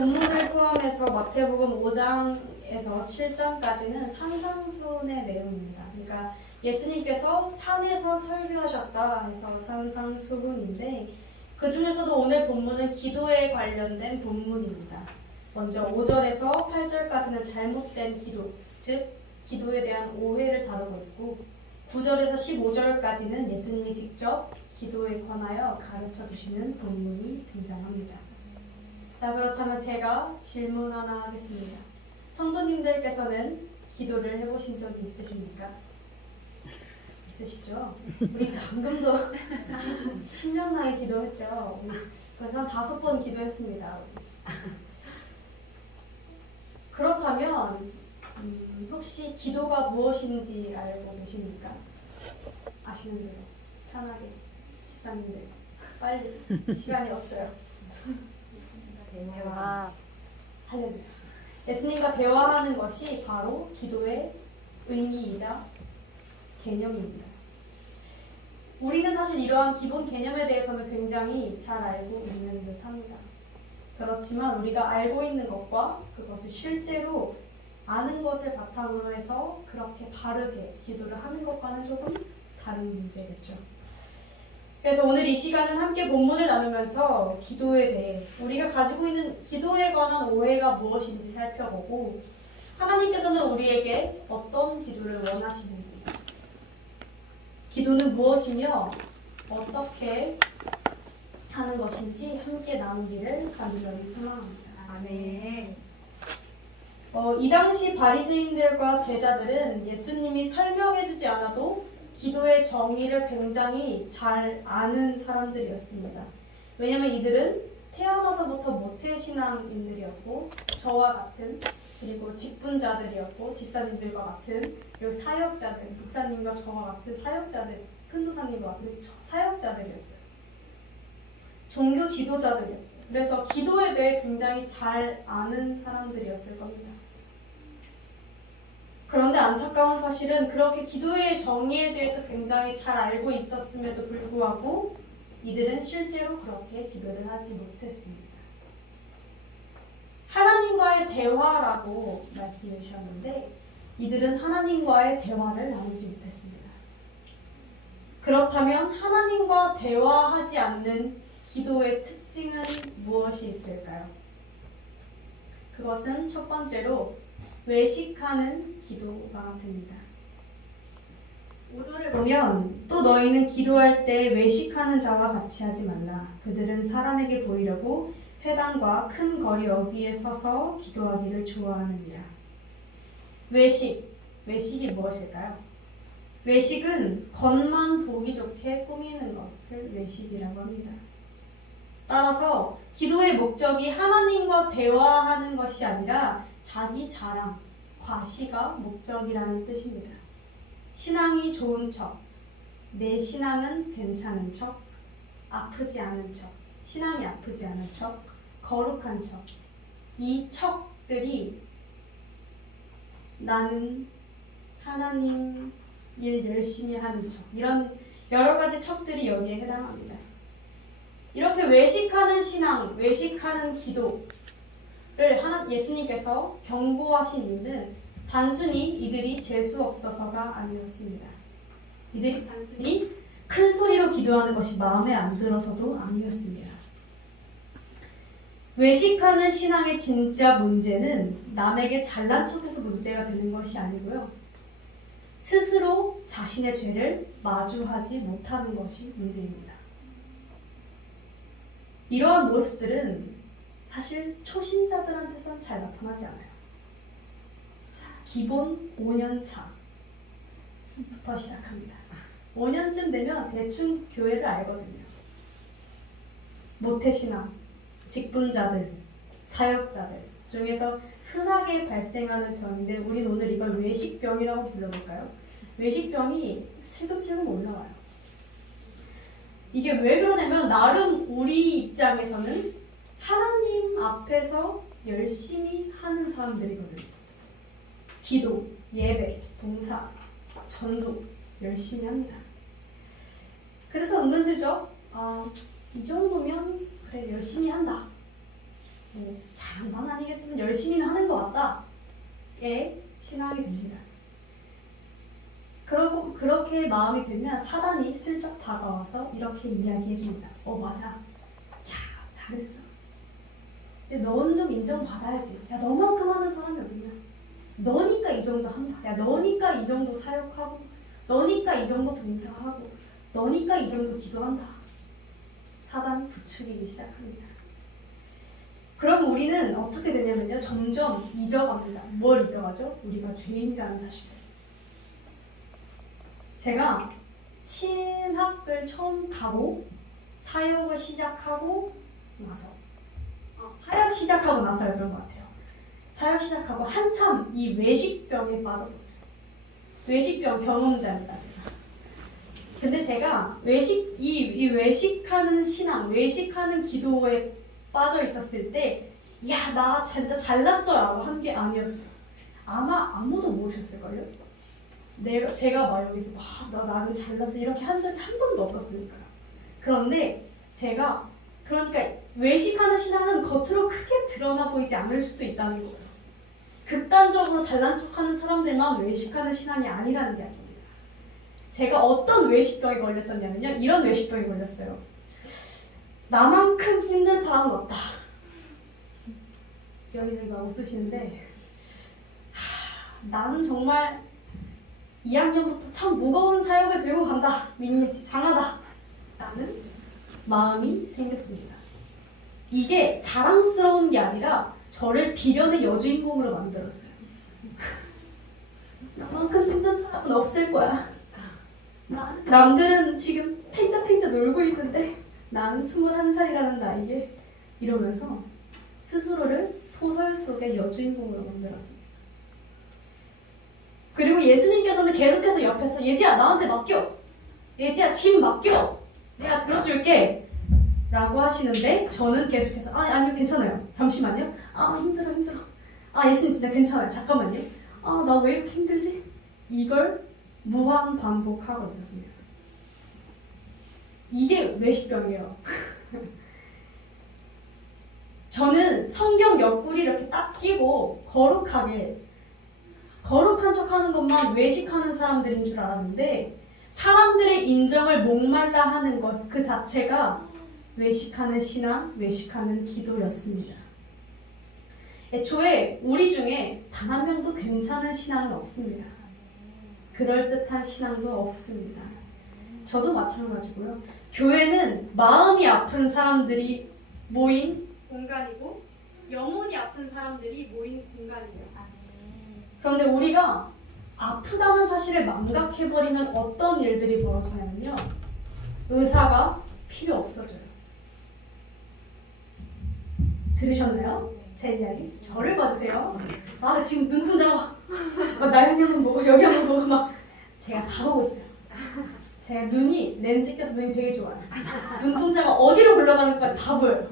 본문을 포함해서 마태복음 5장에서 7장까지는 산상수훈의 내용입니다. 그러니까 예수님께서 산에서 설교하셨다 해서 산상수훈인데 그 중에서도 오늘 본문은 기도에 관련된 본문입니다. 먼저 5절에서 8절까지는 잘못된 기도, 즉 기도에 대한 오해를 다루고 있고 9절에서 15절까지는 예수님이 직접 기도에 관하여 가르쳐 주시는 본문이 등장합니다. 자, 그렇다면 제가 질문 하나 하겠습니다. 성도님들께서는 기도를 해보신 적이 있으십니까? 있으시죠? 우리 방금도 10년 나이 기도했죠. 그래서 한 5번 기도했습니다. 그렇다면 혹시 기도가 무엇인지 알고 계십니까? 아시는 대로 편하게 집사님들 빨리 시간이 없어요. 대화. 할렐루야. 예수님과 대화하는 것이 바로 기도의 의미이자 개념입니다. 우리는 사실 이러한 기본 개념에 대해서는 굉장히 잘 알고 있는 듯합니다. 그렇지만 우리가 알고 있는 것과 그것을 실제로 아는 것을 바탕으로 해서 그렇게 바르게 기도를 하는 것과는 조금 다른 문제겠죠. 그래서 오늘 이 시간은 함께 본문을 나누면서 기도에 대해 우리가 가지고 있는 기도에 관한 오해가 무엇인지 살펴보고 하나님께서는 우리에게 어떤 기도를 원하시는지, 기도는 무엇이며 어떻게 하는 것인지 함께 나누기를 간절히 소망합니다. 아멘. 이 당시 바리새인들과 제자들은 예수님이 설명해주지 않아도 기도의 정의를 굉장히 잘 아는 사람들이었습니다. 왜냐하면 이들은 태어나서부터 모태신앙인들이었고 저와 같은 그리고 직분자들이었고 집사님들과 같은 그리고 사역자들, 목사님과 저와 같은 사역자들, 큰도사님과 같은 사역자들이었어요. 종교 지도자들이었어요. 그래서 기도에 대해 굉장히 잘 아는 사람들이었을 겁니다. 그런데 안타까운 사실은 그렇게 기도의 정의에 대해서 굉장히 잘 알고 있었음에도 불구하고 이들은 실제로 그렇게 기도를 하지 못했습니다. 하나님과의 대화라고 말씀해 주셨는데 이들은 하나님과의 대화를 나누지 못했습니다. 그렇다면 하나님과 대화하지 않는 기도의 특징은 무엇이 있을까요? 그것은 첫 번째로 외식하는 기도가 됩니다. 5절을 보면 또 너희는 기도할 때 외식하는 자와 같이 하지 말라. 그들은 사람에게 보이려고 회당과 큰 거리 어귀에 서서 기도하기를 좋아하느니라. 외식이 무엇일까요? 외식은 겉만 보기 좋게 꾸미는 것을 외식이라고 합니다. 따라서 기도의 목적이 하나님과 대화하는 것이 아니라 자기 자랑, 과시가 목적이라는 뜻입니다. 신앙이 좋은 척, 내 신앙은 괜찮은 척, 아프지 않은 척, 신앙이 아프지 않은 척, 거룩한 척. 이 척들이 나는 하나님 일 열심히 하는 척. 이런 여러 가지 척들이 여기에 해당합니다. 이렇게 외식하는 신앙, 외식하는 기도를 예수님께서 경고하신 이유는 단순히 이들이 재수 없어서가 아니었습니다. 이들이 단순히 큰 소리로 기도하는 것이 마음에 안 들어서도 아니었습니다. 외식하는 신앙의 진짜 문제는 남에게 잘난 척해서 문제가 되는 것이 아니고요. 스스로 자신의 죄를 마주하지 못하는 것이 문제입니다. 이러한 모습들은 사실 초신자들한테선 잘 나타나지 않아요. 자, 기본 5년 차부터 시작합니다. 5년쯤 되면 대충 교회를 알거든요. 모태신앙, 직분자들, 사역자들 중에서 흔하게 발생하는 병인데 우린 오늘 이걸 외식병이라고 불러볼까요? 외식병이 슬금슬금 올라와요. 이게 왜 그러냐면 나름 우리 입장에서는 하나님 앞에서 열심히 하는 사람들이거든요. 기도, 예배, 봉사, 전도 열심히 합니다. 그래서 은근슬쩍 이 정도면 그래 열심히 한다 장난 아니겠지만 열심히는 하는 것 같다. 에 신앙이 됩니다. 그렇게 마음이 들면 사단이 슬쩍 다가와서 이렇게 이야기해줍니다. 맞아. 야, 잘했어. 넌 좀 인정받아야지. 야, 너만큼 하는 사람이 어딨냐? 너니까 이 정도 한다. 야, 너니까 이 정도 사역하고, 너니까 이 정도 봉사하고, 너니까 이 정도 기도한다. 사단이 부추기기 시작합니다. 그럼 우리는 어떻게 되냐면요. 점점 잊어갑니다. 뭘 잊어가죠? 우리가 죄인이라는 사실을. 제가 신학을 처음 가고 사역을 시작하고 나서 사역 시작하고 나서였던 것 같아요. 사역 시작하고 한참 이 외식병에 빠졌었어요. 외식병 경험자입니다, 제가. 근데 제가 이 외식하는 신앙, 외식하는 기도에 빠져 있었을 때, 야, 나 진짜 잘났어 라고 한 게 아니었어요. 아마 아무도 모르셨을걸요? 제가 막 여기서 나 나는 잘났어 이렇게 한 적이 한 번도 없었으니까요. 그런데 그러니까 외식하는 신앙은 겉으로 크게 드러나 보이지 않을 수도 있다는 거예요. 극단적으로 잘난 척하는 사람들만 외식하는 신앙이 아니라는 게 아닙니다. 제가 어떤 외식병에 걸렸었냐면요. 이런 외식병에 걸렸어요. 나만큼 힘든 사람은 없다. 여기저기 막 웃으시는데 나는 정말 2학년부터 참 무거운 사역을 들고 간다. 민예지 장하다. 라는 마음이 생겼습니다. 이게 자랑스러운 게 아니라 저를 비련의 여주인공으로 만들었어요. 나만큼 힘든 사람은 없을 거야. 남들은 지금 팽자팽자 놀고 있는데 나는 21살이라는 나이에 이러면서 스스로를 소설 속의 여주인공으로 만들었습니다. 그리고 예수님께서는 계속해서 옆에서 예지야 나한테 맡겨. 예지야 짐 맡겨. 내가 들어줄게. 라고 하시는데 저는 계속해서 아니요 괜찮아요. 잠시만요. 힘들어. 예수님 진짜 괜찮아요. 잠깐만요. 나 왜 이렇게 힘들지? 이걸 무한 반복하고 있었습니다. 이게 외식병이에요. 저는 성경 옆구리 이렇게 딱 끼고 거룩한 척하는 것만 외식하는 사람들인 줄 알았는데 사람들의 인정을 목말라 하는 것 그 자체가 외식하는 신앙, 외식하는 기도였습니다. 애초에 우리 중에 단 한 명도 괜찮은 신앙은 없습니다. 그럴듯한 신앙도 없습니다. 저도 마찬가지고요. 교회는 마음이 아픈 사람들이 모인 공간이고 영혼이 아픈 사람들이 모인 공간이에요. 그런데 우리가 아프다는 사실을 망각해버리면 어떤 일들이 벌어지냐면요. 의사가 필요 없어져요. 들으셨나요? 제 이야기? 저를 봐주세요. 지금 눈동자가 나연이 한번 보고 여기 한번 보고 막 제가 다 보고 있어요. 제가 렌즈 껴서 눈이 되게 좋아요. 눈동자가 어디로 굴러가는지까지 다 보여요.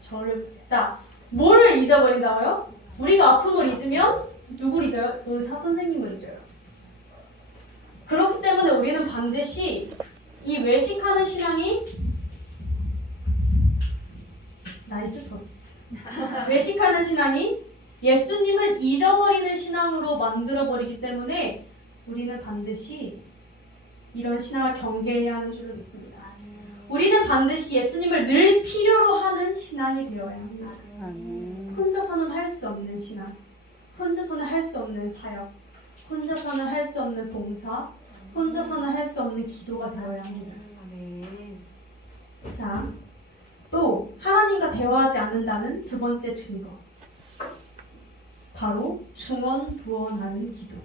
저를 보세요. 자, 뭐를 잊어버린다고요? 우리가 아픈 걸 잊으면 누굴 잊어요? 의사 선생님을 잊어요. 그렇기 때문에 우리는 반드시 이 외식하는 신앙이 나이스 토스 외식하는 신앙이 예수님을 잊어버리는 신앙으로 만들어버리기 때문에 우리는 반드시 이런 신앙을 경계해야 하는 줄로 믿습니다. 우리는 반드시 예수님을 늘 필요로 하는 신앙이 되어야 합니다. 혼자서는 할 수 없는 신앙, 혼자서는 할 수 없는 사역, 혼자서는 할 수 없는 봉사, 혼자서는 할 수 없는 기도가 되어야 합니다. 자, 또 하나님과 대화하지 않는다는 두 번째 증거, 바로 중언부언하는 기도.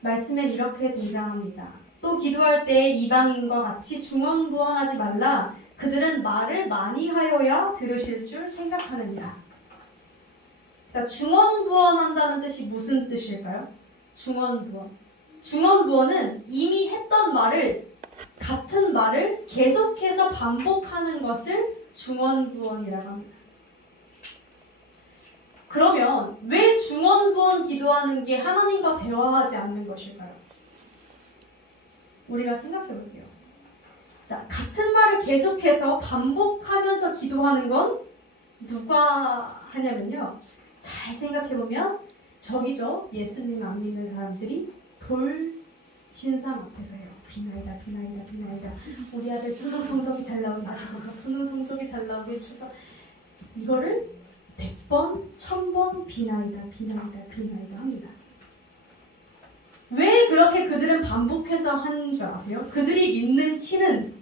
말씀엔 이렇게 등장합니다. 또 기도할 때 이방인과 같이 중언부언하지 말라. 그들은 말을 많이 하여야 들으실 줄 생각하느니라. 그러니까 중언부언한다는 뜻이 무슨 뜻일까요? 중언부언은 이미 했던 같은 말을 계속해서 반복하는 것을 중언부언이라고 합니다. 그러면 왜 중언부언 기도하는 게 하나님과 대화하지 않는 것일까요? 우리가 생각해 볼게요. 자, 같은 말을 계속해서 반복하면서 기도하는 건 누가 하냐면요. 잘 생각해보면 저기죠. 예수님 안 믿는 사람들이 돌 신상 앞에서 해요. 비나이다, 비나이다, 비나이다. 우리 아들 수능 성적이 잘 나오게 해주셔서, 수능 성적이 잘 나오게 해주셔서, 이거를 100번, 1000번 비나이다, 비나이다, 비나이다 합니다. 왜 그렇게 그들은 반복해서 하는 줄 아세요? 그들이 믿는 신은,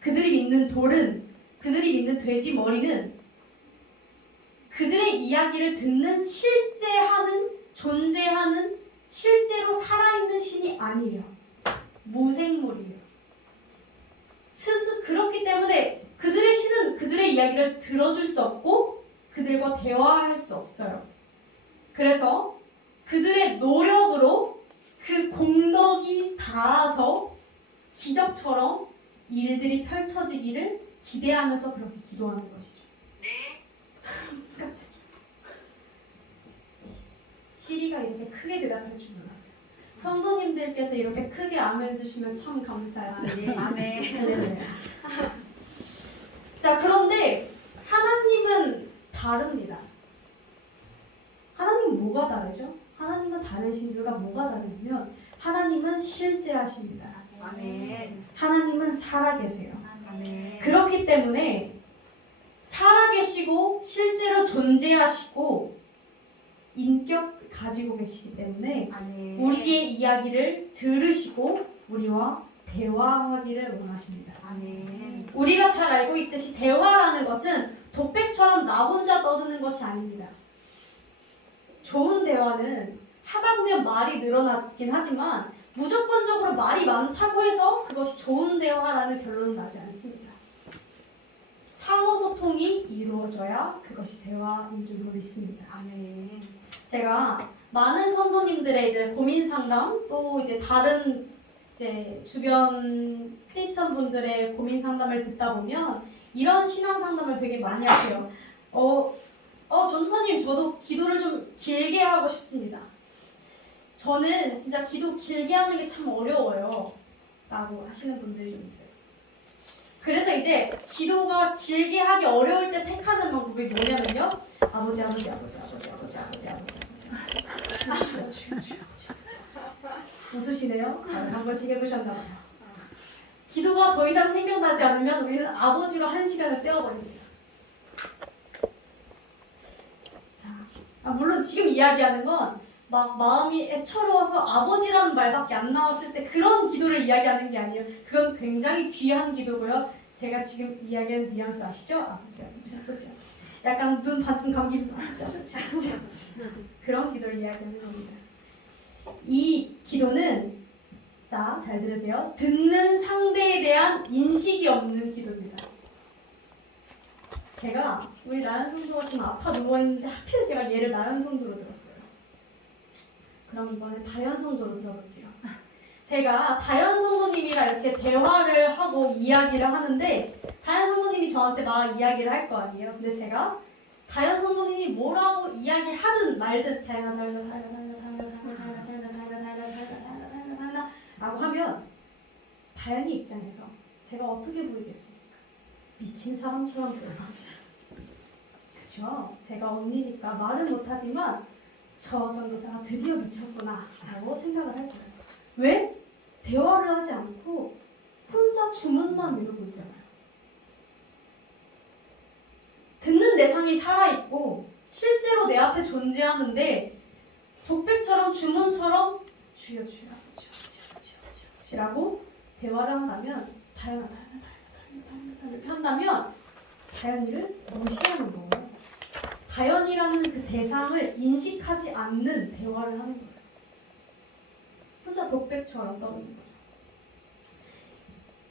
그들이 믿는 돌은, 그들이 믿는 돼지 머리는 그들의 이야기를 듣는 존재하는 실제로 살아있는 신이 아니에요. 무생물이에요. 그렇기 때문에 그들의 신은 그들의 이야기를 들어줄 수 없고 그들과 대화할 수 없어요. 그래서 그들의 노력으로 그 공덕이 닿아서 기적처럼 일들이 펼쳐지기를 기대하면서 그렇게 기도하는 것이죠. 네. 깜짝이야. 시리가 이렇게 크게 대답할 줄 몰랐어요. 성도님들께서 이렇게 크게 아멘 주시면 참 감사해요. 아멘. 네. 자, 그런데 하나님은 다릅니다. 하나님은 뭐가 다르죠? 하나님은 다른 신들과 뭐가 다르냐면 하나님은 실제하십니다. 아멘. 하나님은 살아계세요. 아멘. 그렇기 때문에 살아계시고 실제로 존재하시고 인격 가지고 계시기 때문에 아멘. 우리의 이야기를 들으시고 우리와 대화하기를 원하십니다. 아멘. 우리가 잘 알고 있듯이 대화라는 것은 독백처럼 나 혼자 떠드는 것이 아닙니다. 좋은 대화는 하다 보면 말이 늘어나긴 하지만 무조건적으로 말이 많다고 해서 그것이 좋은 대화라는 결론은 나지 않습니다. 상호소통이 이루어져야 그것이 대화인 줄로 믿습니다. 아멘. 제가 많은 성도님들의 이제 고민 상담 또 이제 다른 이제 주변 크리스천 분들의 고민 상담을 듣다 보면 이런 신앙 상담을 되게 많이 하세요. 전도사님 저도 기도를 좀 길게 하고 싶습니다. 저는 진짜 기도 길게 하는 게 참 어려워요. 라고 하시는 분들이 좀 있어요. 그래서 이제 기도가 길게 하기 어려울 때 택하는 방법이 뭐냐면요. 아버지 웃으시네요. 한 번씩 해보셨나 봐요. 기도가 더 이상 생각나지 않으면 우리는 아버지로 한 시간을 떼어버립니다. 자, 물론 지금 이야기하는 건 막 마음이 애처로워서 아버지라는 말밖에 안 나왔을 때 그런 기도를 이야기하는 게 아니에요. 그건 굉장히 귀한 기도고요. 제가 지금 이야기하는 뉘앙스 아시죠? 아버지. 약간 눈 반쯤 감기면서 아버지. 그런 기도를 이야기하는 겁니다. 이 기도는 자, 잘 들으세요. 듣는 상대에 대한 인식이 없는 기도입니다. 제가 우리 나연 성도가 지금 아파 누워있는데 하필 제가 얘를 나연 성도로 들었어요. 그럼 이번엔 다연 성도로 들어볼게요. 제가 다연 성도님이랑 이렇게 대화를 하고 이야기를 하는데 다연 성도님이 저한테 막 이야기를 할 거 아니에요. 근데 제가 다연 성도님이 뭐라고 이야기하든 말든 다연아 라고 하면 다연이 입장에서 제가 어떻게 보이겠습니까? 미친 사람처럼 보여요. 그쵸? 제가 언니니까 말은 못하지만 저 전도사가 드디어 미쳤구나 라고 생각을 할 거예요. 왜? 대화를 하지 않고 혼자 주문만 외우고 있잖아요. 듣는 대상이 살아있고 실제로 내 앞에 존재하는데 독백처럼 주문처럼 주여 라고 대화를 한다면 다연아 이렇게 한다면 다연이를 무시하는 거예요. 다연이라는 그 대상을 인식하지 않는 대화를 하는 거예요. 혼자 독백처럼 떠드는 거죠.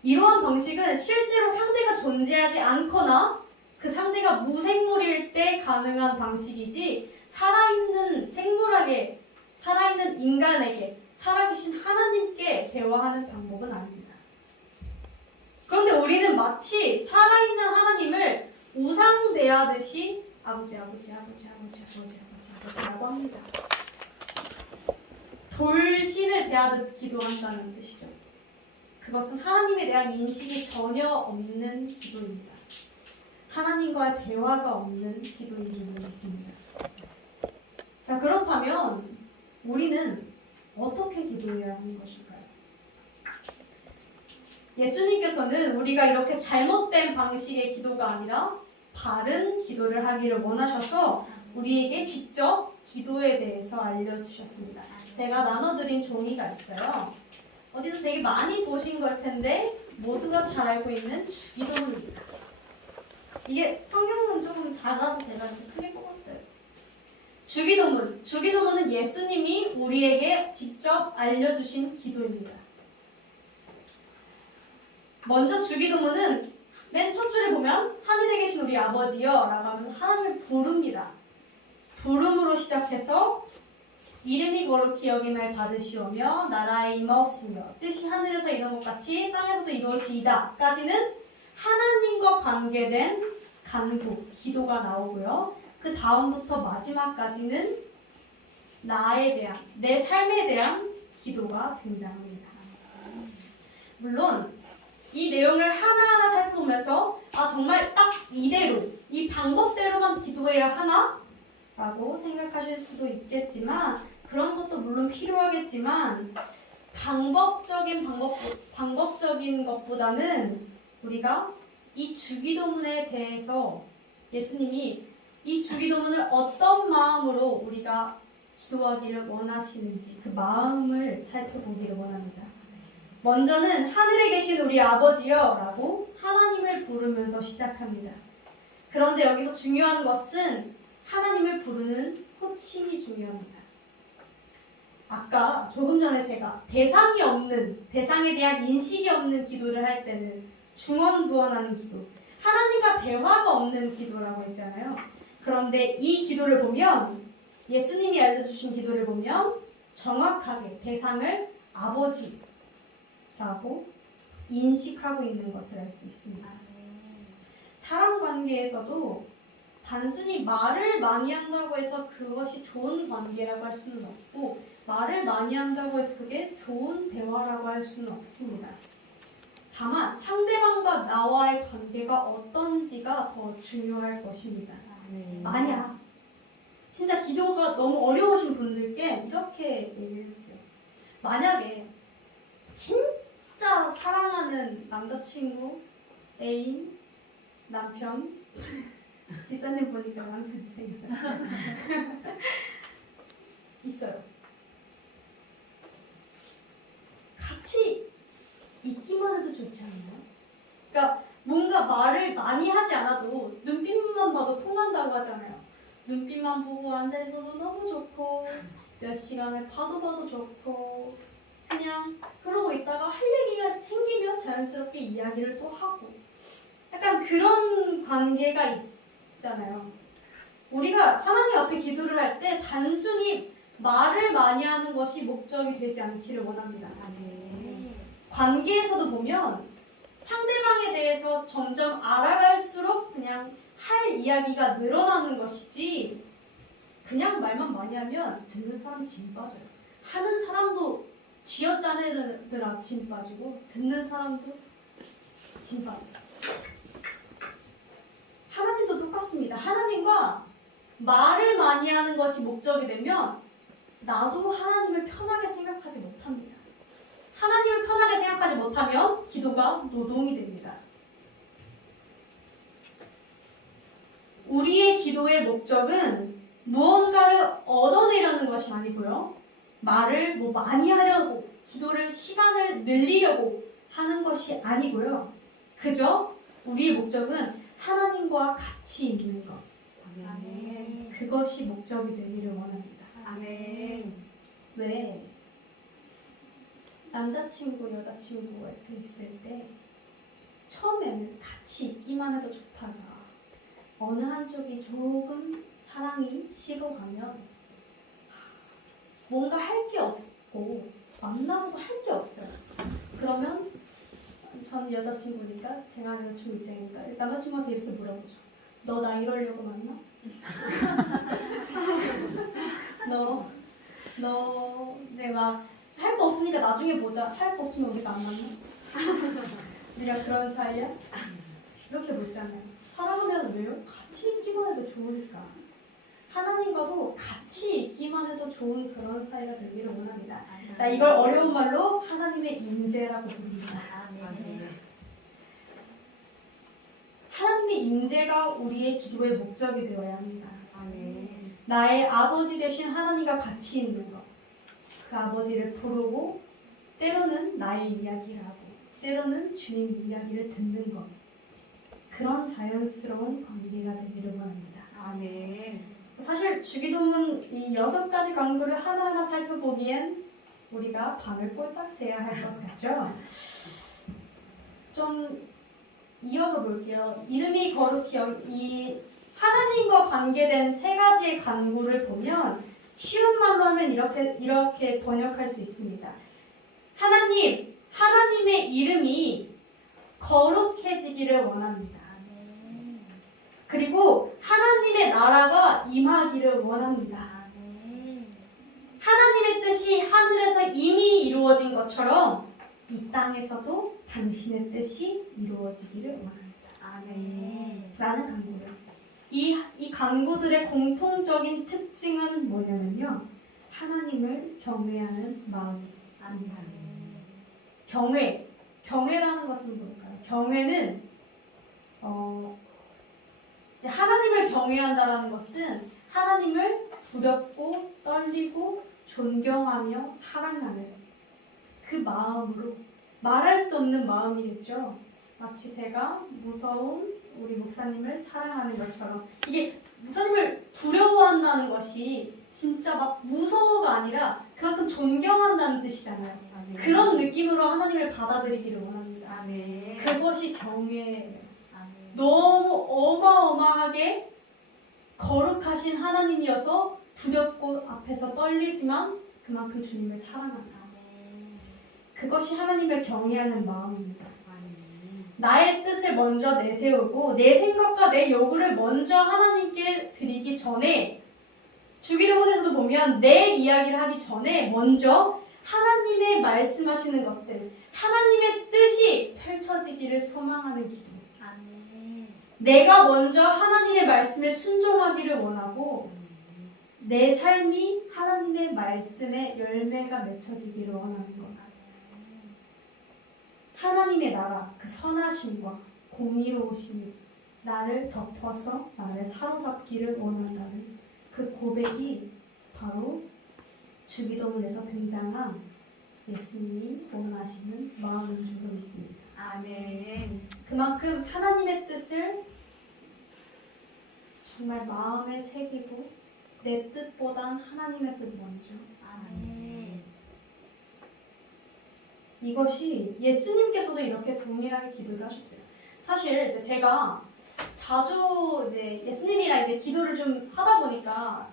이러한 방식은 실제로 상대가 존재하지 않거나 그 상대가 무생물일 때 가능한 방식이지 살아있는 생물에게, 살아있는 인간에게, 살아계신 하나님께 대화하는 방법은 아닙니다. 그런데 우리는 마치 살아있는 하나님을 우상 대하듯이 아버지라고 합니다. 돌신을 대하듯 기도한다는 뜻이죠. 그 그것은 하나님에 대한 인식이 전혀 없는 기도입니다. 하나님과의 대화가 없는 기도인 줄로 믿습니다. 자, 그렇다면 우리는 어떻게 기도해야 하는 것일까요? 예수님께서는 우리가 이렇게 잘못된 방식의 기도가 아니라 바른 기도를 하기를 원하셔서 우리에게 직접 기도에 대해서 알려주셨습니다. 제가 나눠드린 종이가 있어요. 어디서 되게 많이 보신 걸 텐데 모두가 잘 알고 있는 주기도문입니다. 이게 성경은 조금 작아서 제가 이렇게 크게 뽑았어요. 주기도문은 예수님이 우리에게 직접 알려주신 기도입니다. 먼저 주기도문은 맨 첫 줄에 보면 하늘에 계신 우리 아버지여 라고 하면서 하나님을 부릅니다. 부름으로 시작해서 이름이 거룩히 여김을 받으시오며 나라의 임하옵시며 뜻이 하늘에서 이룬 것 같이 땅에서도 이루어지이다 까지는 하나님과 관계된 간구, 기도가 나오고요. 그 다음부터 마지막까지는 나에 대한, 내 삶에 대한 기도가 등장합니다. 물론 이 내용을 하나하나 살펴보면서 정말 딱 이대로, 이 방법대로만 기도해야 하나? 라고 생각하실 수도 있겠지만 그런 것도 물론 필요하겠지만 방법적인 것보다는 우리가 이 주기도문에 대해서 예수님이 이 주기도문을 어떤 마음으로 우리가 기도하기를 원하시는지 그 마음을 살펴보기를 원합니다. 먼저는 하늘에 계신 우리 아버지여 라고 하나님을 부르면서 시작합니다. 그런데 여기서 중요한 것은 하나님을 부르는 호칭이 중요합니다. 아까 조금 전에 제가 대상에 대한 인식이 없는 기도를 할 때는 중언부언하는 기도, 하나님과 대화가 없는 기도라고 했잖아요. 그런데 이 기도를 보면, 예수님이 알려주신 기도를 보면 정확하게 대상을 아버지라고 인식하고 있는 것을 알 수 있습니다. 사람 관계에서도 단순히 말을 많이 한다고 해서 그것이 좋은 관계라고 할 수는 없고, 말을 많이 한다고 해서 그게 좋은 대화라고 할 수는 없습니다. 다만 상대방과 나와의 관계가 어떤지가 더 중요할 것입니다. 만약 진짜 기도가 너무 어려우신 분들께 이렇게 얘기해볼게요. 만약에 진짜 사랑하는 남자친구, 애인, 남편, 지사님 보니까 남편 생각나요. 있어요. 같이 있기만 해도 좋지 않나요? 그러니까 뭔가 말을 많이 하지 않아도 눈빛만 봐도 통한다고 하잖아요. 눈빛만 보고 앉아있어도 너무 좋고 몇 시간을 봐도 좋고 그냥 그러고 있다가 할 얘기가 생기면 자연스럽게 이야기를 또 하고 약간 그런 관계가 있잖아요. 우리가 하나님 앞에 기도를 할 때 단순히 말을 많이 하는 것이 목적이 되지 않기를 원합니다. 관계에서도 보면 상대방에 대해서 점점 알아갈수록 그냥 할 이야기가 늘어나는 것이지 그냥 말만 많이 하면 듣는 사람 진 빠져요. 하는 사람도 쥐어짜내느라 진 빠지고 듣는 사람도 진 빠져요. 하나님도 똑같습니다. 하나님과 말을 많이 하는 것이 목적이 되면 나도 하나님을 편하게 생각하지 못합니다. 하나님을 편하게 생각하지 못하면 기도가 노동이 됩니다. 우리의 기도의 목적은 무언가를 얻어내려는 것이 아니고요. 말을 많이 하려고, 기도를 시간을 늘리려고 하는 것이 아니고요. 그저 우리의 목적은 하나님과 같이 있는 것. 아멘. 그것이 목적이 되기를 원합니다. 아멘. 왜? 남자친구, 여자친구가 이렇게 있을 때 처음에는 같이 있기만 해도 좋다가 어느 한쪽이 조금 사랑이 식어가면 뭔가 할 게 없고 만나서도 할 게 없어요. 그러면 전 여자친구니까 제가 여자친구 입장이니까 남자친구한테 이렇게 물어보죠. 너 나 이러려고 만나? 너 내가 할 거 없으니까 나중에 보자. 할 거 없으면 우리가 안 만나? 우리가 그런 사이야? 이렇게 묻잖아요. 사랑하면 왜요? 같이 있기만 해도 좋으니까. 하나님과도 같이 있기만 해도 좋은 그런 사이가 되기를 원합니다. 자, 이걸 어려운 말로 하나님의 임재라고 부릅니다. 하나님의 임재가 우리의 기도의 목적이 되어야 합니다. 나의 아버지 되신 하나님과 같이 있는 것, 그 아버지를 부르고 때로는 나의 이야기를 하고 때로는 주님 이야기를 듣는 것, 그런 자연스러운 관계가 되기를 원합니다. 사실 주기도문 이 6가지 강구를 하나하나 살펴보기엔 우리가 밤을 꼴딱 새야 할 것 같죠? 좀 이어서 볼게요. 이름이 거룩히 이 하나님과 관계된 3가지의 간구를 보면 쉬운 말로 하면 이렇게 번역할 수 있습니다. 하나님, 하나님의 이름이 거룩해지기를 원합니다. 그리고 하나님의 나라가 임하기를 원합니다. 하나님의 뜻이 하늘에서 이미 이루어진 것처럼 이 땅에서도 당신의 뜻이 이루어지기를 원합니다. 라는 간구예요. 이 간구들의 공통적인 특징은 뭐냐면요. 하나님을 경외하는 마음입니다. 경외라는 것은 뭘까요? 경외는 이제 하나님을 경외한다라는 것은 하나님을 두렵고 떨리고 존경하며 사랑하는 그 마음으로, 말할 수 없는 마음이겠죠. 마치 제가 무서운 우리 목사님을 사랑하는 것처럼, 이게 목사님을 두려워한다는 것이 진짜 막 무서워가 아니라 그만큼 존경한다는 뜻이잖아요. 그런 느낌으로 하나님을 받아들이기를 원합니다. 그것이 경외예요. 너무 어마어마하게 거룩하신 하나님이어서 두렵고 앞에서 떨리지만 그만큼 주님을 사랑한다. 그것이 하나님을 경외하는 마음입니다. 나의 뜻을 먼저 내세우고 내 생각과 내 요구를 먼저 하나님께 드리기 전에, 주기도문에서도 보면 내 이야기를 하기 전에 먼저 하나님의 말씀하시는 것들, 하나님의 뜻이 펼쳐지기를 소망하는 기도. 내가 먼저 하나님의 말씀에 순종하기를 원하고 내 삶이 하나님의 말씀에 열매가 맺혀지기를 원하는 것. 하나님의 나라, 그 선하심과 공의로우심이 나를 덮어서 나를 사로잡기를 원한다는 그 고백이 바로 주기도문에서 등장한 예수님이 원하시는 마음인 줄로 믿습니다. 그만큼 하나님의 뜻을 정말 마음에 새기고 내 뜻보단 하나님의 뜻 먼저. 이것이 예수님께서도 이렇게 동일하게 기도를 하셨어요. 사실 이제 제가 자주 이제 예수님이랑 이제 기도를 좀 하다 보니까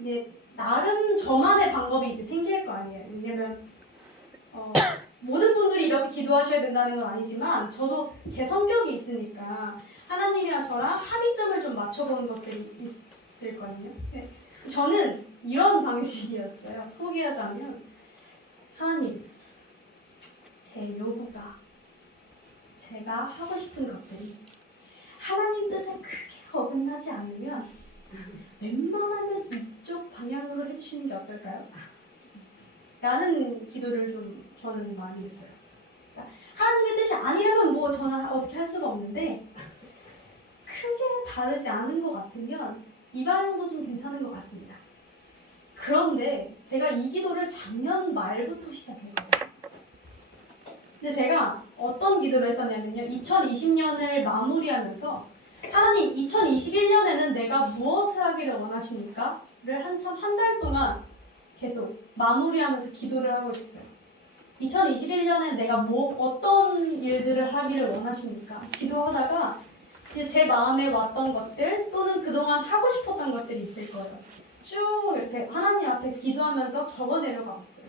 이제 나름 저만의 방법이 이제 생길 거 아니에요. 왜냐면 모든 분들이 이렇게 기도하셔야 된다는 건 아니지만 저도 제 성격이 있으니까 하나님이랑 저랑 합의점을 좀 맞춰보는 것들이 있을 거거든요. 저는 이런 방식이었어요. 소개하자면, 하나님, 제 요구가, 제가 하고 싶은 것들이 하나님 뜻에 크게 어긋나지 않으면 웬만하면 이쪽 방향으로 해주시는 게 어떨까요? 라는 기도를 좀 저는 많이 했어요. 그러니까 하나님의 뜻이 아니라면 뭐 저는 어떻게 할 수가 없는데 크게 다르지 않은 것 같으면 이 방향도 좀 괜찮은 것 같습니다. 그런데 제가 이 기도를 작년 말부터 시작했거든요. 근데 제가 어떤 기도를 했었냐면요. 2020년을 마무리하면서 하나님 2021년에는 내가 무엇을 하기를 원하십니까? 를 한참 한 달 동안 계속 마무리하면서 기도를 하고 있었어요. 2021년에 내가 어떤 일들을 하기를 원하십니까? 기도하다가 제 마음에 왔던 것들 또는 그동안 하고 싶었던 것들이 있을 거예요. 쭉 이렇게 하나님 앞에 기도하면서 적어 내려가 봤어요.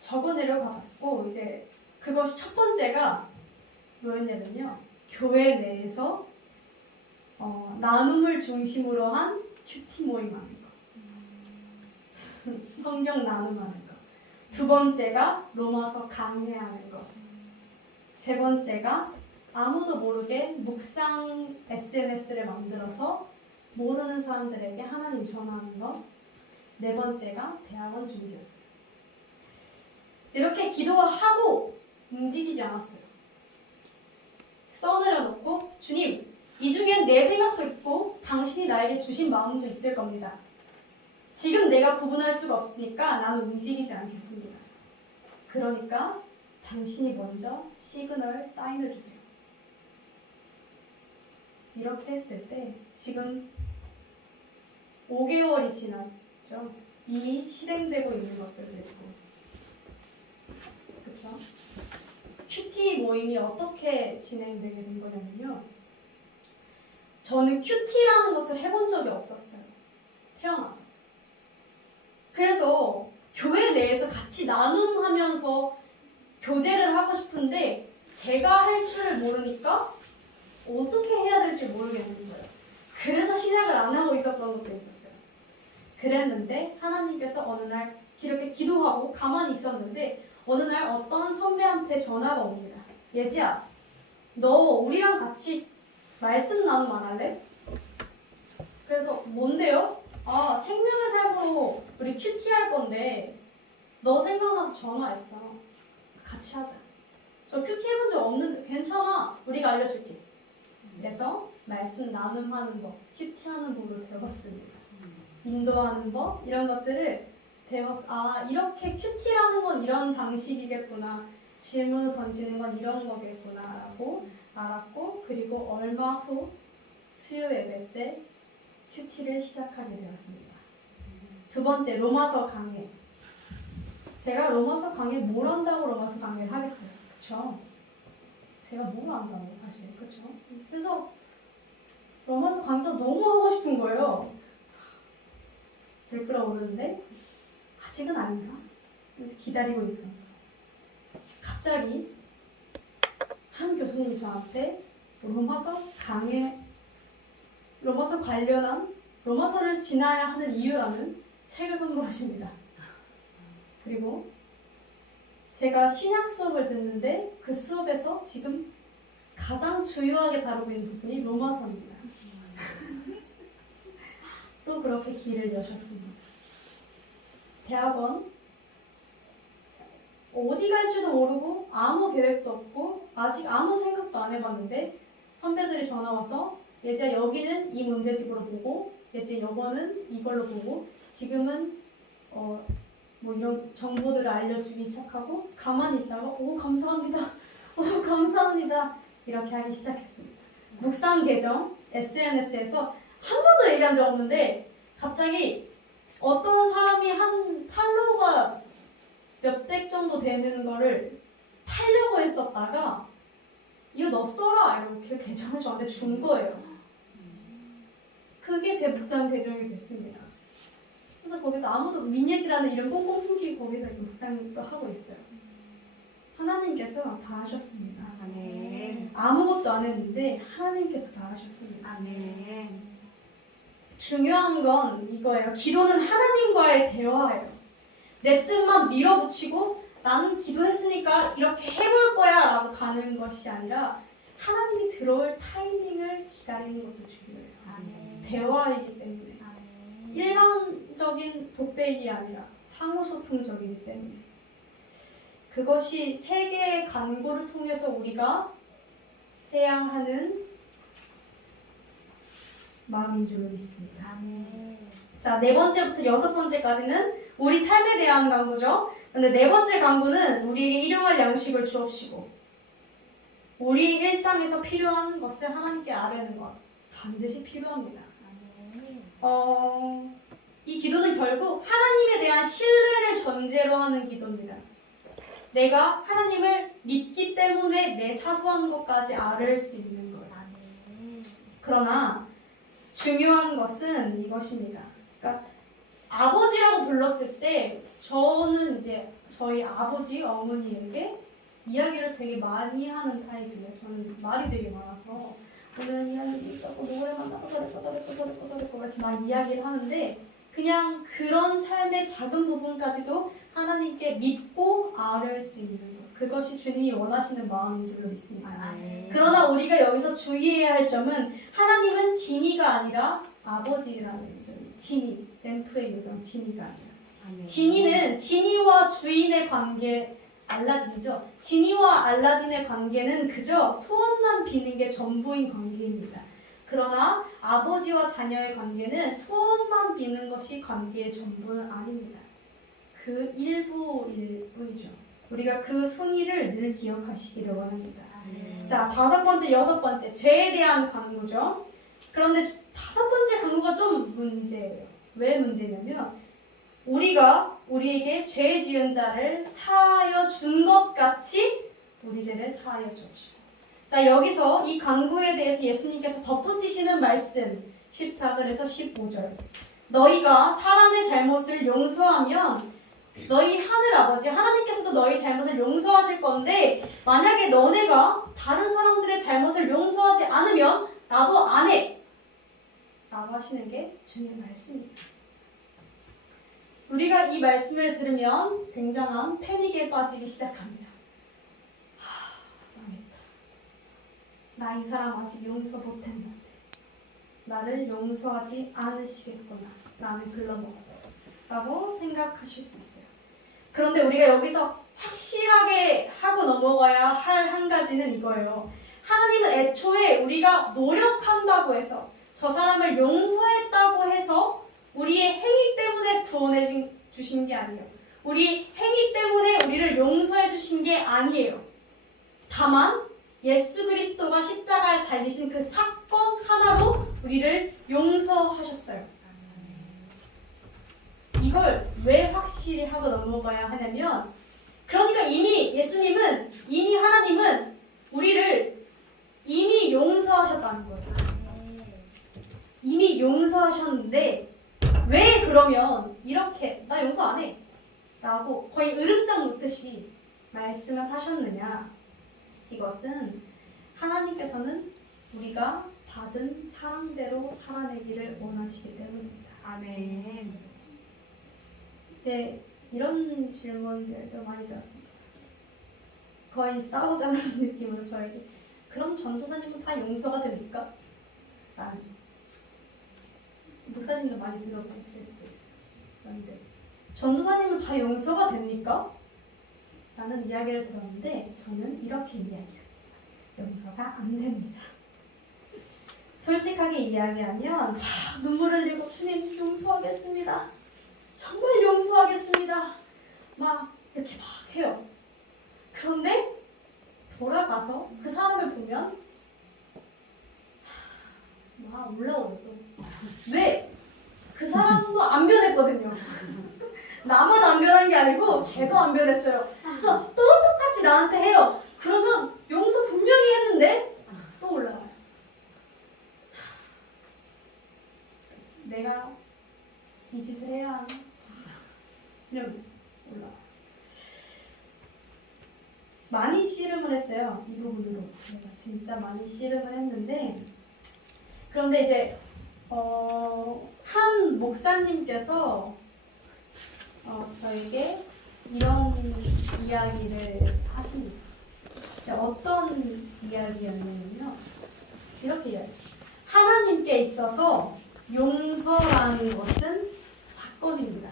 적어 내려가 봤고 이제 그것이 첫 번째가 뭐였냐면요. 교회 내에서 나눔을 중심으로 한 큐티 모임 하는 거. 성경 나눔하는 거. 두 번째가 로마서 강해하는 것. 세 번째가 아무도 모르게 묵상 SNS를 만들어서 모르는 사람들에게 하나님 전하는 것. 네 번째가 대학원 준비였어요. 이렇게 기도하고 움직이지 않았어요. 써내려놓고 주님, 이 중엔 내 생각도 있고 당신이 나에게 주신 마음도 있을 겁니다. 지금 내가 구분할 수가 없으니까 나는 움직이지 않겠습니다. 그러니까 당신이 먼저 시그널, 사인을 주세요. 이렇게 했을 때 지금 5개월이 지났죠. 이미 실행되고 있는 것들도 있고. 그렇죠? 큐티 모임이 어떻게 진행되게 된 거냐면요. 저는 큐티라는 것을 해본 적이 없었어요. 태어나서. 그래서 교회 내에서 같이 나눔하면서 교제를 하고 싶은데 제가 할 줄을 모르니까 어떻게 해야 될지 모르겠는 거예요. 그래서 시작을 안 하고 있었던 것도 있었어요. 그랬는데 하나님께서 어느 날 이렇게 기도하고 가만히 있었는데 어느 날 어떤 선배한테 전화가 옵니다. 예지야, 너 우리랑 같이 말씀 나눔 안 할래? 그래서 뭔데요? 아, 생명의 삶으로 우리 큐티 할 건데 너 생각나서 전화했어. 같이 하자. 저 큐티 해본 적 없는데 괜찮아. 우리가 알려줄게. 그래서 말씀 나눔하는 법, 큐티하는 법을 배웠습니다. 인도하는 법, 이런 것들을 배웠어. 아, 이렇게 큐티라는 건 이런 방식이겠구나. 질문을 던지는 건 이런 거겠구나 라고 알았고, 그리고 얼마 후 수요 예배 때 큐티를 시작하게 되었습니다. 두 번째, 로마서 강해. 제가 로마서 강해 뭘 한다고 로마서 강해를 하겠어요. 그쵸? 제가 뭘 안다고 사실. 그쵸? 그래서 로마서 강의가 너무 하고 싶은 거예요. 들 끌어오르는데 아직은 아닌가? 그래서 기다리고 있었어. 갑자기 한 교수님이 저한테 로마서 관련한 로마서를 지나야 하는 이유라는 책을 선물하십니다. 그리고 제가 신약 수업을 듣는데 그 수업에서 지금 가장 주요하게 다루고 있는 부분이 로마서입니다. 또 그렇게 길을 여셨습니다. 대학원 어디 갈지도 모르고 아무 계획도 없고 아직 아무 생각도 안 해봤는데 선배들이 전화 와서 예지야 여기는 이 문제집으로 보고 예지 여거는 이걸로 보고 지금은 뭐 이런 정보들을 알려주기 시작하고 가만히 있다가 오 감사합니다. 오 감사합니다. 이렇게 하기 시작했습니다. 묵상 계정 SNS에서 한 번도 얘기한 적 없는데 갑자기 어떤 사람이 한 팔로우가 몇백 정도 되는 거를 팔려고 했었다가 이거 너 써라 이렇게 계정을 저한테 준 거예요. 그게 제 묵상 계정이 됐습니다. 그래서 거기서 아무도 민예지라는 이름 꽁꽁 숨기고 거기서 묵상도 하고 있어요. 하나님께서 다 하셨습니다. 아멘. 아무것도 안 했는데 하나님께서 다 하셨습니다. 아멘. 중요한 건 이거예요. 기도는 하나님과의 대화예요. 내 뜻만 밀어붙이고 나는 기도했으니까 이렇게 해볼 거야 라고 가는 것이 아니라 하나님이 들어올 타이밍을 기다리는 것도 중요해요. 아멘. 대화이기 때문에 아멘. 일반적인 독백이 아니라 상호소통적이기 때문에 그것이 세계의 간구를 통해서 우리가 해야 하는 마음인 줄 믿습니다. 아멘. 자, 네 번째부터 여섯 번째까지는 우리 삶에 대한 강구죠. 근데 네 번째 강구는 우리에게 일용할 양식을 주옵시고 우리 일상에서 필요한 것을 하나님께 아뢰는 것 반드시 필요합니다. 아멘. 이 기도는 결국 하나님에 대한 신뢰를 전제로 하는 기도입니다. 내가 하나님을 믿기 때문에 내 사소한 것까지 아뢰 수 있는 거예요. 아멘. 그러나 중요한 것은 이것입니다. 그러니까 아버지라고 불렀을 때 저는 이제 저희 아버지, 어머니에게 이야기를 되게 많이 하는 타입이에요. 저는 말이 되게 많아서 오늘 이야기 있었고 누구를 만나고 저랬고 이렇게 막 이야기를 하는데 그냥 그런 삶의 작은 부분까지도 하나님 하나님께 믿고 아뢰을 수 있는 것. 그것이 주님이 원하시는 마음인 줄로 믿습니다. 아멘. 그러나 우리가 여기서 주의해야 할 점은 하나님은 진이가 아니라 아버지라는 점. 진이, 램프의 요정 진이가 아니라. 아멘. 진이와 주인의 관계, 알라딘이죠. 진이와 알라딘의 관계는 그저 소원만 비는 게 전부인 관계입니다. 그러나 아버지와 자녀의 관계는 소원만 비는 것이 관계의 전부는 아닙니다. 그 일부일 뿐이죠. 우리가 그 순위를 늘 기억하시기를 원합니다. 아멘. 자, 5번째, 6번째, 죄에 대한 강구죠. 그런데 5번째 강구가 좀 문제예요. 왜 문제냐면 우리가 우리에게 죄 지은 자를 사하여 준 것 같이 우리 죄를 사하여 주옵시고. 자, 여기서 이 강구에 대해서 예수님께서 덧붙이시는 말씀 14절에서 15절. 너희가 사람의 잘못을 용서하면 너희 하늘 아버지 하나님께서도 너희 잘못을 용서하실 건데 만약에 너네가 다른 사람들의 잘못을 용서하지 않으면 나도 안 해 라고 하시는 게 주님의 말씀입니다. 우리가 이 말씀을 들으면 굉장한 패닉에 빠지기 시작합니다. 망했다. 나 이 사람 아직 용서 못했는데 나를 용서하지 않으시겠구나. 나는 글러먹었어 라고 생각하실 수 있어요. 그런데 우리가 여기서 확실하게 하고 넘어가야 할 한 가지는 이거예요. 하나님은 애초에 우리가 노력한다고 해서 저 사람을 용서했다고 해서 우리의 행위 때문에 구원해 주신 게 아니에요. 우리 행위 때문에 우리를 용서해 주신 게 아니에요. 다만 예수 그리스도가 십자가에 달리신 그 사건 하나로 우리를 용서하셨어요. 이걸 왜 확실히 하고 넘어가야 하냐면 그러니까 이미 하나님은 우리를 이미 용서하셨다는 거예요. 이미 용서하셨는데 왜 그러면 이렇게 나 용서 안 해 라고 거의 으름장 놓듯이 말씀을 하셨느냐. 이것은 하나님께서는 우리가 받은 사랑대로 살아내기를 원하시기 때문입니다. 아멘. 이제 이런 질문들도 많이 들었습니다. 거의 싸우자는 느낌으로 저에게 그럼 전도사님은 다 용서가 됩니까? 라는 목사님도 많이 들어봤을 수도 있어요. 그런데 전도사님은 다 용서가 됩니까? 라는 이야기를 들었는데 저는 이렇게 이야기합니다. 용서가 안 됩니다. 솔직하게 이야기하면 눈물 흘리고 주님 용서하겠습니다. 정말 용서하겠습니다. 막 이렇게 막 해요. 그런데 돌아가서 그 사람을 보면 막 올라오요 또. 왜? 그 사람도 안 변했거든요. 나만 안 변한 게 아니고 걔도 안 변했어요. 그래서 또 똑같이 나한테 해요. 그러면 용서 분명히 했는데 또 올라와요. 내가 이 짓을 해야 하나? 이러면서 올라와요. 많이 씨름을 했어요. 이 부분으로 제가 진짜 많이 씨름을 했는데 그런데 이제 한 목사님께서 저에게 이런 이야기를 하십니다. 어떤 이야기였냐면요. 이렇게 이야기해요. 하나님께 있어서 용서라는 것은 사건입니다.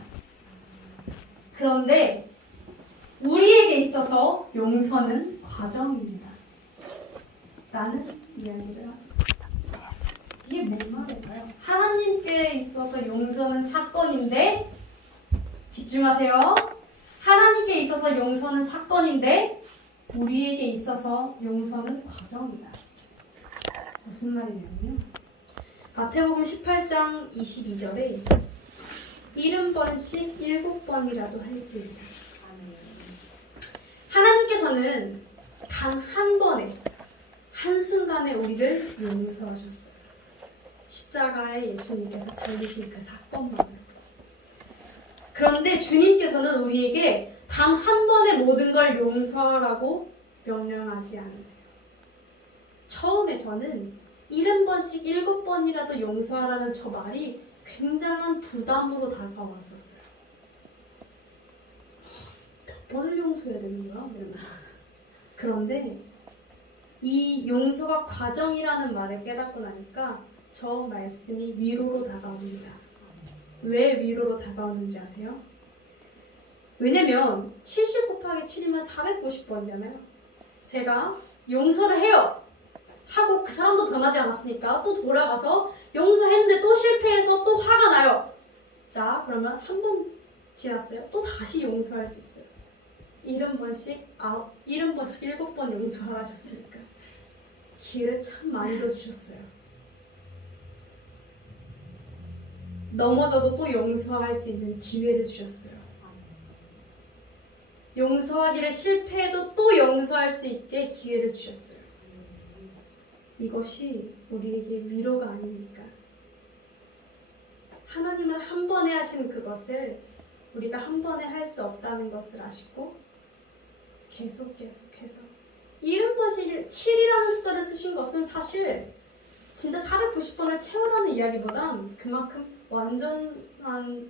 그런데 우리에게 있어서 용서는 과정입니다. 라는 이야기를 하세요. 이게 뭔 말일까요? 하나님께 있어서 용서는 사건인데 집중하세요. 하나님께 있어서 용서는 사건인데 우리에게 있어서 용서는 과정이다. 무슨 말이냐면요. 마태복음 18장 22절에 70번씩 7번이라도 할지니라. 하나님께서는 단 한 번에 한순간에 우리를 용서하셨어요. 십자가에 예수님께서 달리신 그 사건만으로. 그런데 주님께서는 우리에게 단 한 번에 모든 걸 용서하라고 명령하지 않으세요. 처음에 저는 70번씩 7번이라도 용서하라는 저 말이 굉장한 부담으로 다가왔었어요. 용서해야 되는 거야? 이러면서. 그런데 이 용서가 과정이라는 말을 깨닫고 나니까 저 말씀이 위로로 다가옵니다. 왜 위로로 다가오는지 아세요? 왜냐면 70 곱하기 7이면 490번이잖아요. 제가 용서를 해요. 하고 그 사람도 변하지 않았으니까 또 돌아가서 용서했는데 또 실패해서 또 화가 나요. 자, 그러면 한 번 지났어요. 또 다시 용서할 수 있어요. 70번씩 7번 용서를 하셨으니까 기회를 참 많이 더 주셨어요. 넘어져도 또 용서할 수 있는 기회를 주셨어요. 용서하기를 실패해도 또 용서할 수 있게 기회를 주셨어요. 이것이 우리에게 위로가 아닙니까? 하나님은 한 번에 하시는 그것을 우리가 한 번에 할 수 없다는 것을 아시고 계속해서 70번씩 7이라는 숫자를 쓰신 것은 사실 진짜 490번을 채우라는 이야기보단 그만큼 완전한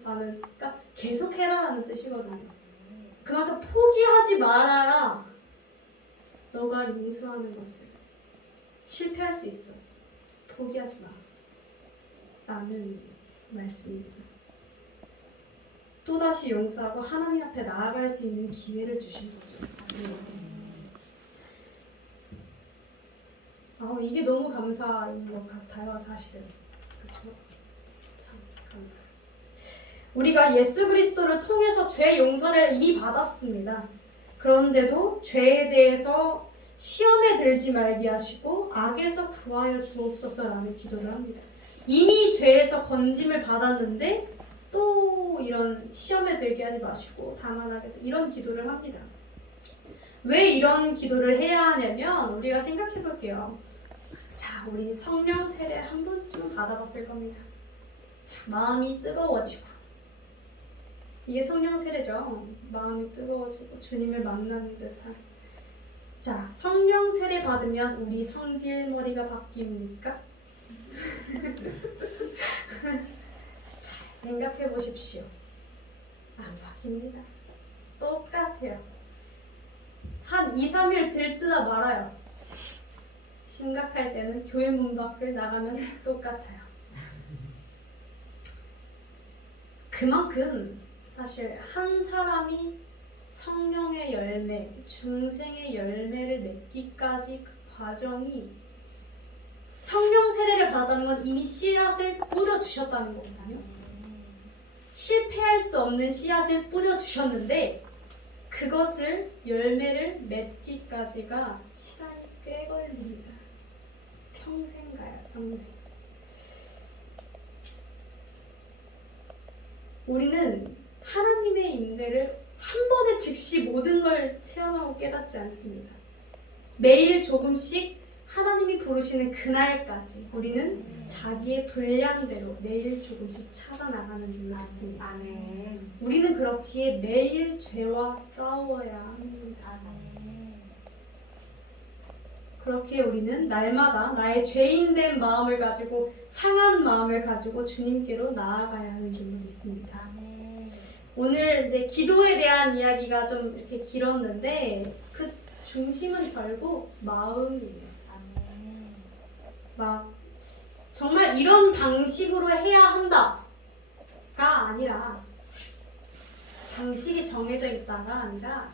나는 그러니까 계속해라라는 뜻이거든요. 그만큼 포기하지 말아라. 너가 용서하는 것을 실패할 수 있어. 포기하지 마. 라는 말씀입니다. 또다시 용서하고 하나님 앞에 나아갈 수 있는 기회를 주신 거죠. 이게 너무 감사인 것 같아요, 사실은. 그렇죠? 참 감사. 우리가 예수 그리스도를 통해서 죄 용서를 이미 받았습니다. 그런데도 죄에 대해서 시험에 들지 말게 하시고 악에서 구하여 주옵소서라는 기도를 합니다. 이미 죄에서 건짐을 받았는데 또 이런 시험에 들게 하지 마시고 다만 악에서 이런 기도를 합니다. 왜 이런 기도를 해야 하냐면 우리가 생각해 볼게요. 자, 우리 성령 세례 한 번쯤은 받아봤을 겁니다. 자, 마음이 뜨거워지고 이게 성령 세례죠. 마음이 뜨거워지고 주님을 만나는 듯한. 자, 성령 세례 받으면 우리 성질 머리가 바뀝니까? 잘 생각해 보십시오. 안 바뀝니다. 똑같아요. 한 2, 3일 들뜨다 말아요. 심각할 때는 교회 문 밖을 나가면 똑같아요. 그만큼 사실 한 사람이 성령의 열매, 중생의 열매를 맺기까지 그 과정이 성령 세례를 받았다는 건 이미 씨앗을 뿌려주셨다는 거거든요. 실패할 수 없는 씨앗을 뿌려주셨는데 그것을 열매를 맺기까지가 시간이 꽤 걸립니다. 평생 가요, 평생. 우리는 하나님의 임재를 한 번에 즉시 모든 걸 체험하고 깨닫지 않습니다. 매일 조금씩 하나님이 부르시는 그날까지 우리는 자기의 분량대로 매일 조금씩 찾아나가는 줄로 믿습니다. 아멘. 우리는 그렇기에 매일 죄와 싸워야 합니다. 그렇기에 우리는 날마다 나의 죄인된 마음을 가지고 상한 마음을 가지고 주님께로 나아가야 하는 줄로 믿습니다. 오늘 이제 기도에 대한 이야기가 좀 이렇게 길었는데 그 중심은 결국 마음이에요. 막 정말 이런 방식으로 해야 한다가 아니라 방식이 정해져 있다가 아니라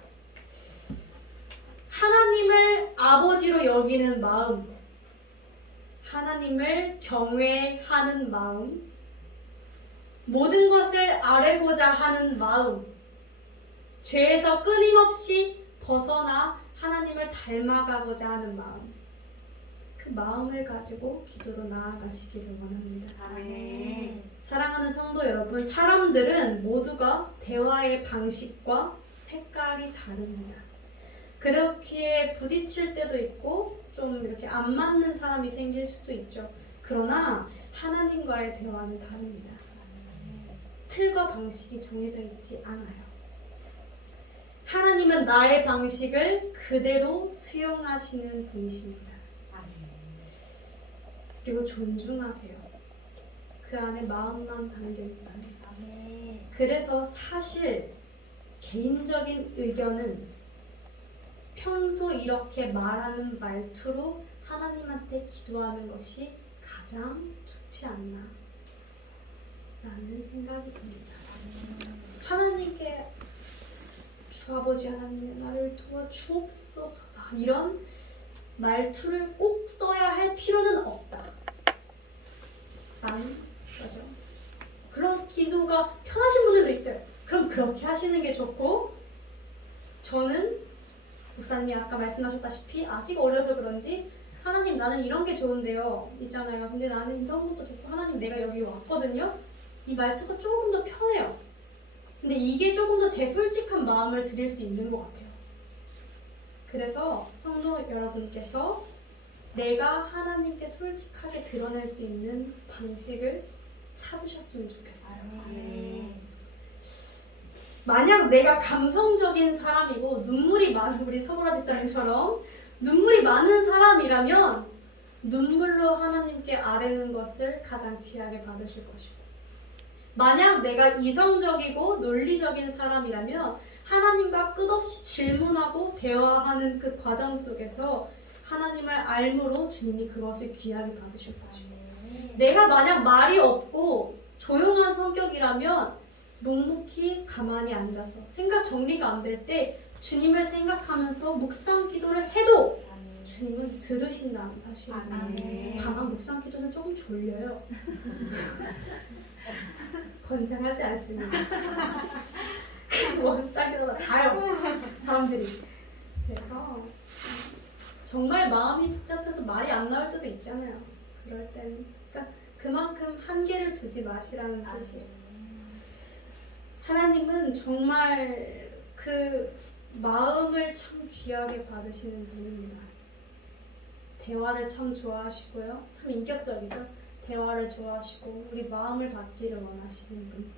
하나님을 아버지로 여기는 마음, 하나님을 경외하는 마음, 모든 것을 아뢰고자 하는 마음, 죄에서 끊임없이 벗어나 하나님을 닮아가고자 하는 마음, 그 마음을 가지고 기도로 나아가시기를 원합니다. 아멘. 사랑하는 성도 여러분, 사람들은 모두가 대화의 방식과 색깔이 다릅니다. 그렇기에 부딪힐 때도 있고 좀 이렇게 안 맞는 사람이 생길 수도 있죠. 그러나 하나님과의 대화는 다릅니다. 틀과 방식이 정해져 있지 않아요. 하나님은 나의 방식을 그대로 수용하시는 분이십니다. 그리고 존중하세요. 그 안에 마음만 담겨 있다면. 그래서 사실 개인적인 의견은 평소 이렇게 말하는 말투로 하나님한테 기도하는 것이 가장 좋지 않나 라는 생각이 듭니다. 하나님께 주 아버지 하나님 나를 도와주옵소서 이런 말투를 꼭 써야 할 필요는 없다 라는 거죠. 그런 기도가 편하신 분들도 있어요. 그럼 그렇게 하시는 게 좋고, 저는 목사님이 아까 말씀하셨다시피 아직 어려서 그런지 하나님 나는 이런 게 좋은데요 있잖아요. 근데 나는 이런 것도 좋고 하나님 내가 여기 왔거든요. 이 말투가 조금 더 편해요. 근데 이게 조금 더 제 솔직한 마음을 드릴 수 있는 것 같아요. 그래서 성도 여러분께서 내가 하나님께 솔직하게 드러낼 수 있는 방식을 찾으셨으면 좋겠어요. 만약 내가 감성적인 사람이고 눈물이 많은 우리 서보라 집사님처럼 눈물이 많은 사람이라면 눈물로 하나님께 아뢰는 것을 가장 귀하게 받으실 것이고, 만약 내가 이성적이고 논리적인 사람이라면 하나님과 끝없이 질문하고 대화하는 그 과정 속에서 하나님을 알므로 주님이 그것을 귀하게 받으실 것이고, 내가 만약 말이 없고 조용한 성격이라면 묵묵히 가만히 앉아서 생각 정리가 안 될 때 주님을 생각하면서 묵상 기도를 해도 주님은 들으신다는 사실입니다. 다만 묵상 기도는 조금 졸려요. 권장하지 않습니다. 묵상 기도가 자요 사람들이. 그래서 정말 마음이 복잡해서 말이 안 나올 때도 있잖아요. 그럴 때는 그러니까 그만큼 한계를 두지 마시라는 뜻이에요. 하나님은 정말 그 마음을 참 귀하게 받으시는 분입니다. 대화를 참 좋아하시고요. 참 인격적이죠. 대화를 좋아하시고 우리 마음을 받기를 원하시는 분.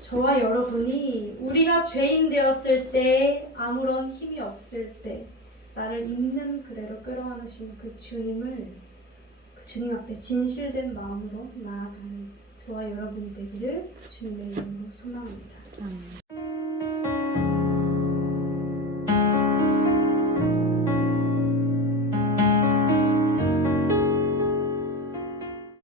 저와 여러분이 우리가 죄인 되었을 때, 아무런 힘이 없을 때 나를 있는 그대로 끌어안으신 그 주님을, 그 주님 앞에 진실된 마음으로 나아가는 저와 여러분이 되기를 주님의 이름으로 소망합니다.